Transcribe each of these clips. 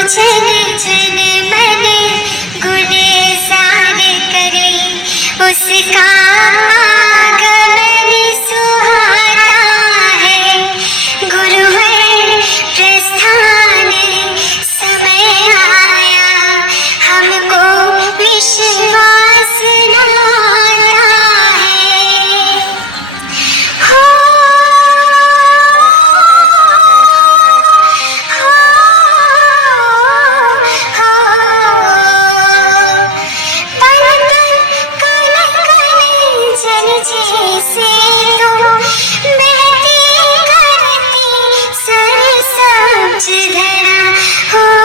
जन जन मन गुलजार करे, उसका आगमन सुहाना है। गुरुवर प्रस्थान समय आया, हमको विश्वास लाता है। हो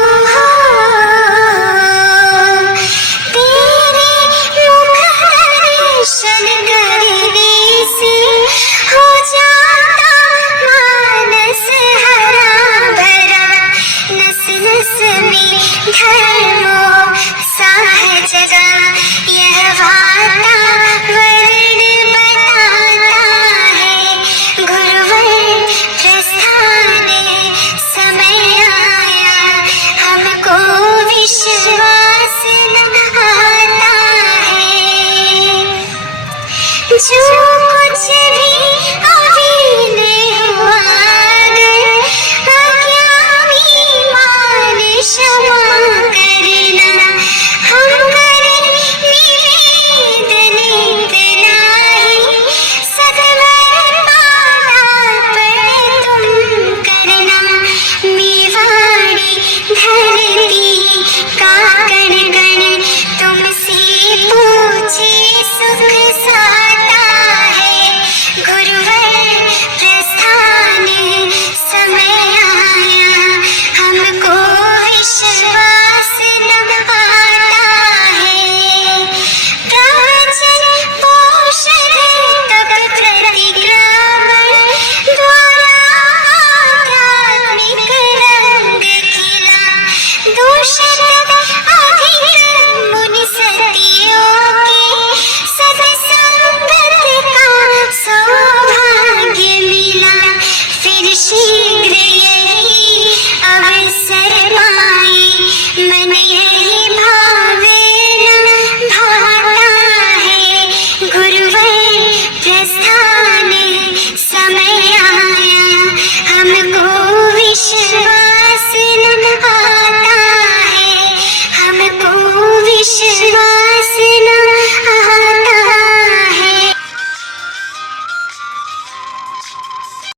जो कुछ भी अभी नहीं हुआ, अज्ञानी मान क्षमा करना। हम करें निवेदन इतना ही, सद्वर्तमान तुम करना। मेवाड़ी धरती का कण कण तुमसे पूछे सुख सा